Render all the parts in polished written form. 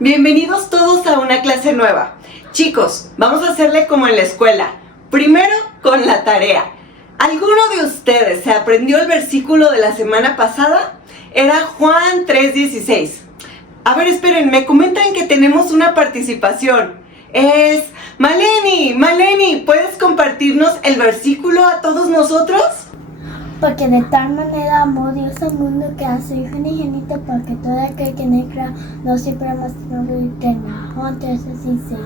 Bienvenidos todos a una clase nueva. Chicos, vamos a hacerle como en la escuela. Primero con la tarea. ¿Alguno de ustedes se aprendió el versículo de la semana pasada? Era Juan 3:16. A ver, esperen, me comentan que tenemos una participación. Es Maleni, ¿puedes compartirnos el versículo a todos nosotros? Porque de tal manera amó Dios al mundo que a su Hijo unigénito para que todo aquel que en él crea no siempre más sino vida eterna. Juan 3:16.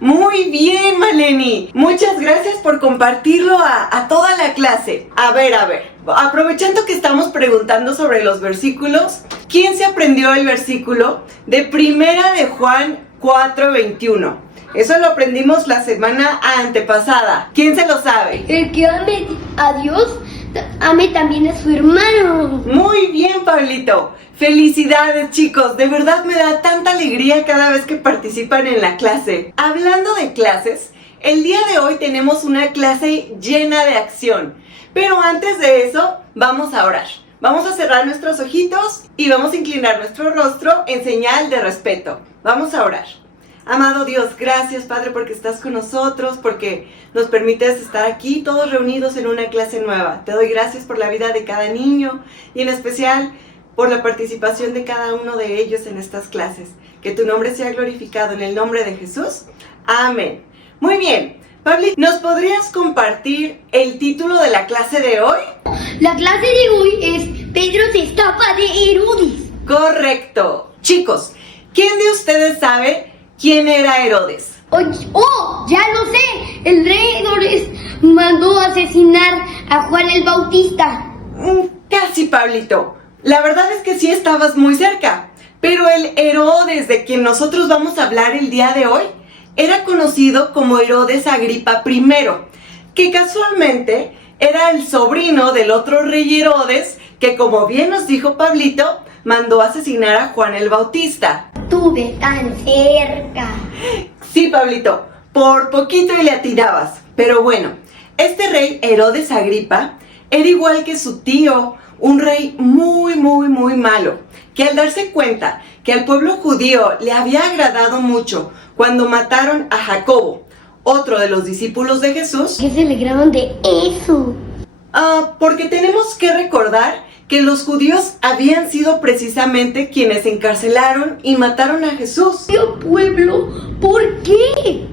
Muy bien, Maleni. Muchas gracias por compartirlo a toda la clase. A ver. Aprovechando que estamos preguntando sobre los versículos, ¿quién se aprendió el versículo de Primera de Juan 4:21? Eso lo aprendimos la semana antepasada. ¿Quién se lo sabe? El que ame a Dios, ame también a su hermano. Muy bien, Pablito. Felicidades, chicos. De verdad me da tanta alegría cada vez que participan en la clase. Hablando de clases, el día de hoy tenemos una clase llena de acción. Pero antes de eso, vamos a orar. Vamos a cerrar nuestros ojitos y vamos a inclinar nuestro rostro en señal de respeto. Vamos a orar. Amado Dios, gracias Padre porque estás con nosotros, porque nos permites estar aquí todos reunidos en una clase nueva. Te doy gracias por la vida de cada niño y en especial por la participación de cada uno de ellos en estas clases. Que tu nombre sea glorificado en el nombre de Jesús. Amén. Muy bien. Pabli, ¿nos podrías compartir el título de la clase de hoy? La clase de hoy es Pedro se escapa de Herodes. Correcto. Chicos, ¿quién de ustedes sabe quién era Herodes? Ya lo sé. El rey Herodes mandó asesinar a Juan el Bautista. Casi, Pablito. La verdad es que sí estabas muy cerca. Pero el Herodes de quien nosotros vamos a hablar el día de hoy era conocido como Herodes Agripa I, que casualmente era el sobrino del otro rey Herodes que, como bien nos dijo Pablito, mandó asesinar a Juan el Bautista. Estuve tan cerca. Sí, Pablito, por poquito y le atinabas. Pero bueno, este rey Herodes Agripa era igual que su tío, un rey muy malo, que al darse cuenta que al pueblo judío le había agradado mucho cuando mataron a Jacobo, otro de los discípulos de Jesús. ¿Qué se alegraron de eso? Porque tenemos que recordar que los judíos habían sido precisamente quienes encarcelaron y mataron a Jesús. ¿Qué pueblo? ¿Por qué?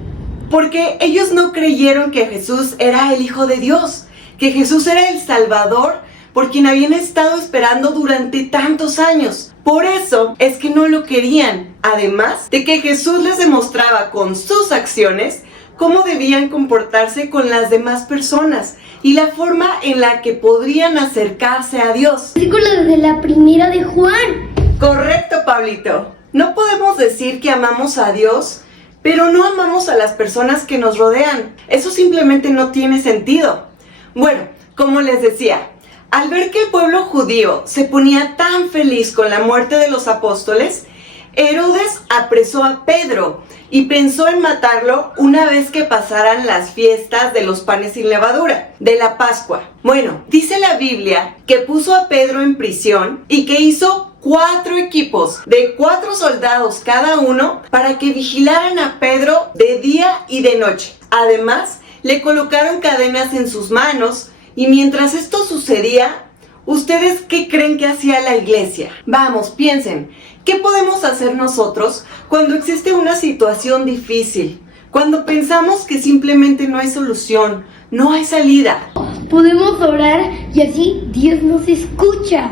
Porque ellos no creyeron que Jesús era el Hijo de Dios, que Jesús era el Salvador por quien habían estado esperando durante tantos años. Por eso es que no lo querían, además de que Jesús les demostraba con sus acciones cómo debían comportarse con las demás personas y la forma en la que podrían acercarse a Dios. Versículo de la Primera de Juan. Correcto, Pablito. No podemos decir que amamos a Dios, pero no amamos a las personas que nos rodean. Eso simplemente no tiene sentido. Bueno, como les decía, al ver que el pueblo judío se ponía tan feliz con la muerte de los apóstoles, Herodes apresó a Pedro y pensó en matarlo una vez que pasaran las fiestas de los panes sin levadura, de la Pascua. Bueno, dice la Biblia que puso a Pedro en prisión y que hizo 4 equipos de 4 soldados cada uno para que vigilaran a Pedro de día y de noche. Además, le colocaron cadenas en sus manos y mientras esto sucedía, ¿ustedes qué creen que hacía la iglesia? Vamos, piensen. ¿Qué podemos hacer nosotros cuando existe una situación difícil? Cuando pensamos que simplemente no hay solución, no hay salida. Podemos orar y así Dios nos escucha.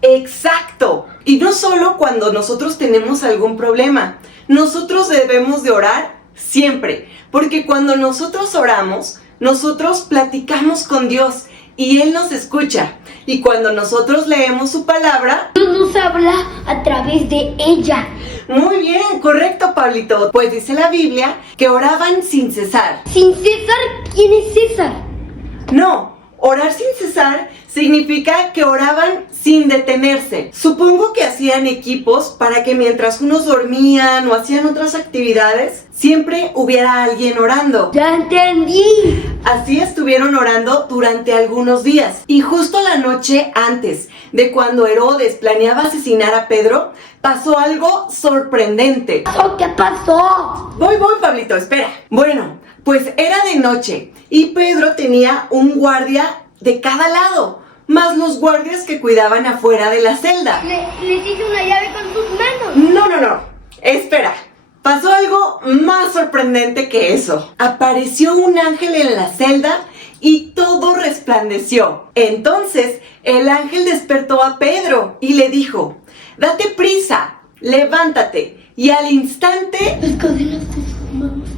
¡Exacto! Y no solo cuando nosotros tenemos algún problema. Nosotros debemos de orar siempre. Porque cuando nosotros oramos, nosotros platicamos con Dios y Él nos escucha. Y cuando nosotros leemos su palabra, Dios nos habla a través de ella. Muy bien, correcto, Pablito. Pues dice la Biblia que oraban sin cesar. ¿Sin César? ¿Quién es César? No, Orar sin cesar significa que oraban sin detenerse. Supongo que hacían equipos para que mientras unos dormían o hacían otras actividades, siempre hubiera alguien orando. ¡Ya entendí! Así estuvieron orando durante algunos días. Y justo la noche antes de cuando Herodes planeaba asesinar a Pedro, pasó algo sorprendente. ¿Qué pasó? Voy, Pablito, espera. Bueno, pues era de noche y Pedro tenía un guardia de cada lado, más los guardias que cuidaban afuera de la celda. Les hice una llave con sus manos. No. Espera. Pasó algo más sorprendente que eso. Apareció un ángel en la celda y todo resplandeció. Entonces, el ángel despertó a Pedro y le dijo: date prisa, levántate. Y al instante... Las cadenas de sus manos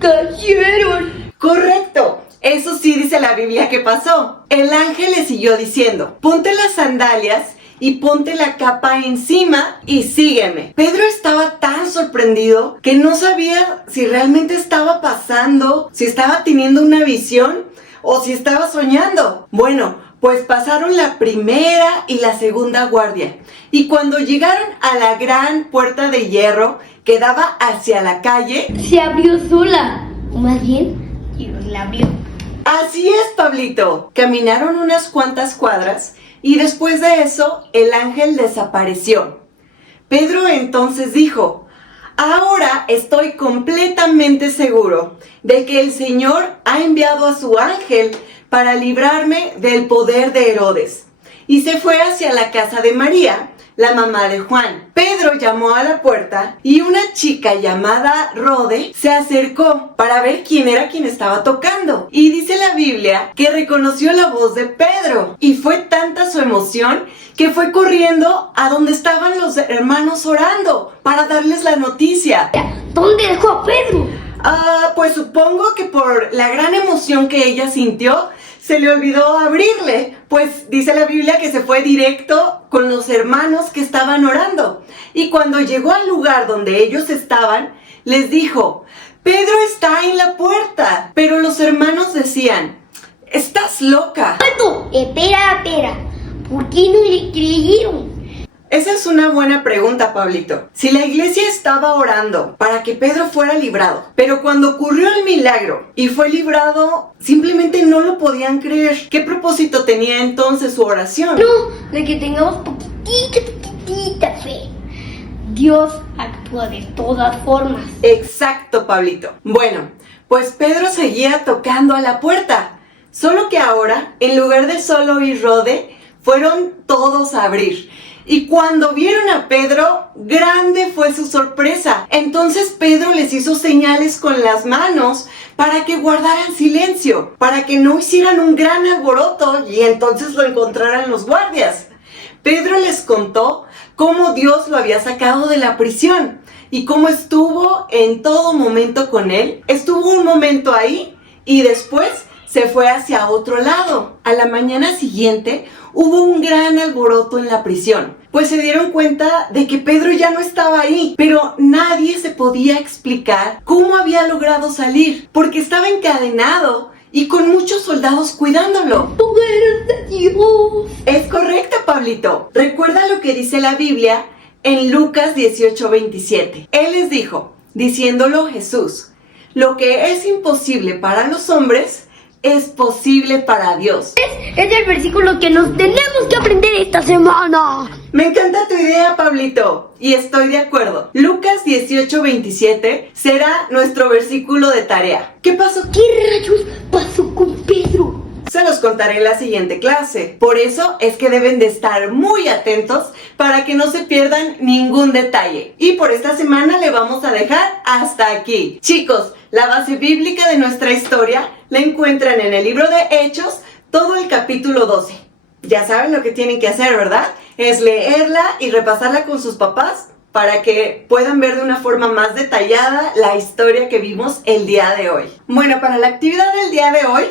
cayeron. Correcto. Eso sí dice la Biblia que pasó. El ángel le siguió diciendo: ponte las sandalias y ponte la capa encima y sígueme. Pedro estaba tan sorprendido que no sabía si realmente estaba pasando, si estaba teniendo una visión o si estaba soñando. Bueno, pues pasaron la primera y la segunda guardia. Y cuando llegaron a la gran puerta de hierro que daba hacia la calle, Se abrió sola. O más bien, Dios la abrió. así es, Pablito. Caminaron unas cuantas cuadras y después de eso el ángel desapareció. Pedro entonces dijo: ahora estoy completamente seguro de que el Señor ha enviado a su ángel para librarme del poder de Herodes. Y se fue hacia la casa de María, la mamá de Juan. Pedro llamó a la puerta y una chica llamada Rode se acercó para ver quién era quien estaba tocando. Y dice la Biblia que reconoció la voz de Pedro. Y fue tanta su emoción que fue corriendo a donde estaban los hermanos orando para darles la noticia. ¿Dónde dejó a Pedro? Pues supongo que por la gran emoción que ella sintió, se le olvidó abrirle, pues dice la Biblia que se fue directo con los hermanos que estaban orando. Y cuando llegó al lugar donde ellos estaban, les dijo: Pedro está en la puerta. Pero los hermanos decían: estás loca. ¡Alto! Espera. ¿Por qué no le creyeron? Esa es una buena pregunta, Pablito. Si la iglesia estaba orando para que Pedro fuera librado, pero cuando ocurrió el milagro y fue librado, simplemente no lo podían creer. ¿Qué propósito tenía entonces su oración? No, de que tengamos poquitita fe. Dios actúa de todas formas. Exacto, Pablito. Bueno, pues Pedro seguía tocando a la puerta. Solo que ahora, en lugar de solo oír Rode, fueron todos a abrir. Y cuando vieron a Pedro, grande fue su sorpresa. Entonces Pedro les hizo señales con las manos para que guardaran silencio, para que no hicieran un gran alboroto y entonces lo encontraran los guardias. Pedro les contó cómo Dios lo había sacado de la prisión y cómo estuvo en todo momento con él. Estuvo un momento ahí y después se fue hacia otro lado. A la mañana siguiente hubo un gran alboroto en la prisión, pues se dieron cuenta de que Pedro ya no estaba ahí, pero nadie se podía explicar cómo había logrado salir, porque estaba encadenado y con muchos soldados cuidándolo. ¡Tú eres de Dios! Es correcto, Pablito. Recuerda lo que dice la Biblia en Lucas 18:27. Él les dijo, diciéndolo Jesús: lo que es imposible para los hombres es posible para Dios. Es el versículo que nos tenemos que aprender esta semana. Me encanta tu idea, Pablito, y estoy de acuerdo. Lucas 18:27 será nuestro versículo de tarea. ¿Qué pasó? ¿Qué rayos pasó con Pedro? Se los contaré en la siguiente clase. Por eso es que deben de estar muy atentos para que no se pierdan ningún detalle. Y por esta semana le vamos a dejar hasta aquí. Chicos, la base bíblica de nuestra historia la encuentran en el libro de Hechos, todo el capítulo 12. Ya saben lo que tienen que hacer, ¿verdad? Es leerla y repasarla con sus papás para que puedan ver de una forma más detallada la historia que vimos el día de hoy. Bueno, para la actividad del día de hoy,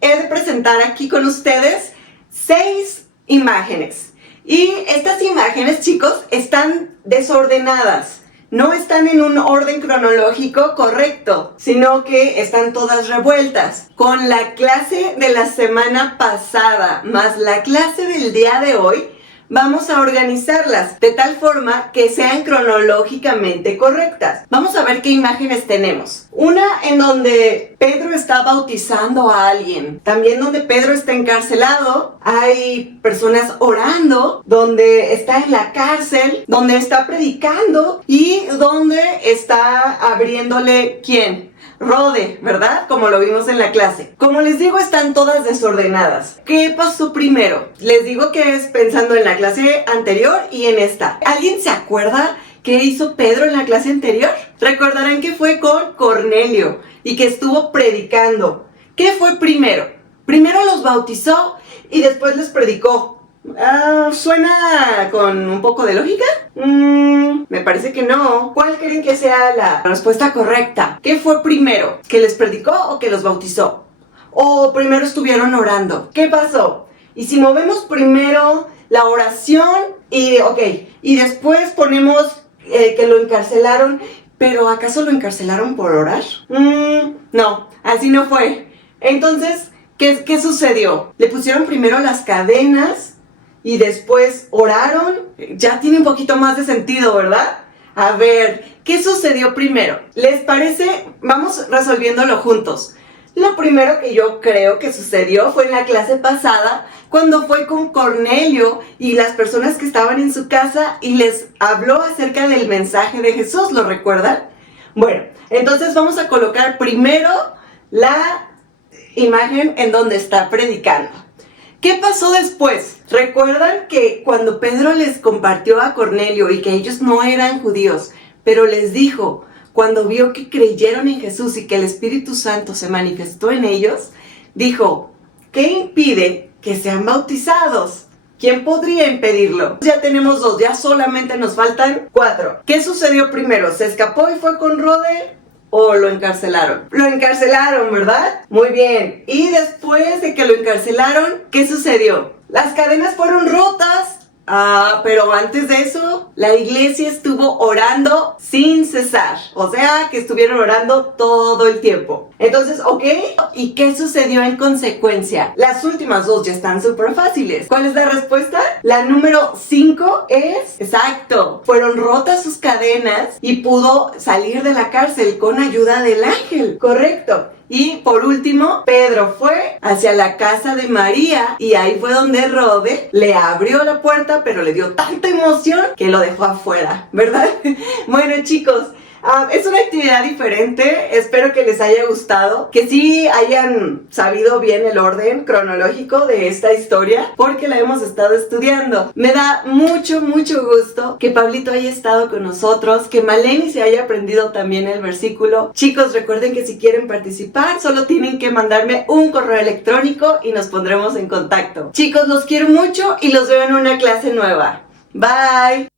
he de presentar aquí con ustedes 6 imágenes. Y estas imágenes, chicos, están desordenadas. no están en un orden cronológico correcto, sino que están todas revueltas. Con la clase de la semana pasada más la clase del día de hoy, vamos a organizarlas de tal forma que sean cronológicamente correctas. Vamos a ver qué imágenes tenemos. Una en donde Pedro está bautizando a alguien. También donde Pedro está encarcelado. Hay personas orando. Donde está en la cárcel. Donde está predicando. Y donde está abriéndole, ¿quién? Rode, ¿verdad? Como lo vimos en la clase. Como les digo, están todas desordenadas. ¿Qué pasó primero? Les digo que es pensando en la clase anterior y en esta. ¿Alguien se acuerda qué hizo Pedro en la clase anterior? Recordarán que fue con Cornelio y que estuvo predicando. ¿Qué fue primero? Primero los bautizó y después les predicó. ¿Suena con un poco de lógica? Me parece que no. ¿Cuál creen que sea la respuesta correcta? ¿Qué fue primero? ¿Que les predicó o que los bautizó? ¿O primero estuvieron orando? ¿Qué pasó? Y si movemos primero la oración y después ponemos que lo encarcelaron, ¿pero acaso lo encarcelaron por orar? No, así no fue. Entonces, ¿qué sucedió? Le pusieron primero las cadenas y después oraron. Ya tiene un poquito más de sentido, ¿verdad? A ver, ¿qué sucedió primero? ¿Les parece? Vamos resolviéndolo juntos. Lo primero que yo creo que sucedió fue en la clase pasada, cuando fue con Cornelio y las personas que estaban en su casa y les habló acerca del mensaje de Jesús, ¿lo recuerdan? Bueno, entonces vamos a colocar primero la imagen en donde está predicando. ¿Qué pasó después? ¿Recuerdan que cuando Pedro les compartió a Cornelio y que ellos no eran judíos, pero les dijo, cuando vio que creyeron en Jesús y que el Espíritu Santo se manifestó en ellos, dijo, ¿qué impide que sean bautizados? ¿Quién podría impedirlo? Ya tenemos 2, ya solamente nos faltan 4. ¿Qué sucedió primero? ¿Se escapó y fue con Rode? ¿O lo encarcelaron? Lo encarcelaron, ¿verdad? Muy bien. Y después de que lo encarcelaron, ¿qué sucedió? Las cadenas fueron rotas. Pero antes de eso, la iglesia estuvo orando sin cesar. O sea, que estuvieron orando todo el tiempo. Entonces, ¿ok? ¿Y qué sucedió en consecuencia? Las últimas 2 ya están súper fáciles. ¿Cuál es la respuesta? La número 5 es... Exacto. Fueron rotas sus cadenas y pudo salir de la cárcel con ayuda del ángel. Correcto. Y por último, Pedro fue hacia la casa de María y ahí fue donde Rode le abrió la puerta, pero le dio tanta emoción que lo dejó afuera, ¿verdad? Bueno, chicos, es una actividad diferente, espero que les haya gustado, que sí hayan sabido bien el orden cronológico de esta historia, porque la hemos estado estudiando. Me da mucho gusto que Pablito haya estado con nosotros, que Maleni se haya aprendido también el versículo. Chicos, recuerden que si quieren participar, solo tienen que mandarme un correo electrónico y nos pondremos en contacto. Chicos, los quiero mucho y los veo en una clase nueva. Bye.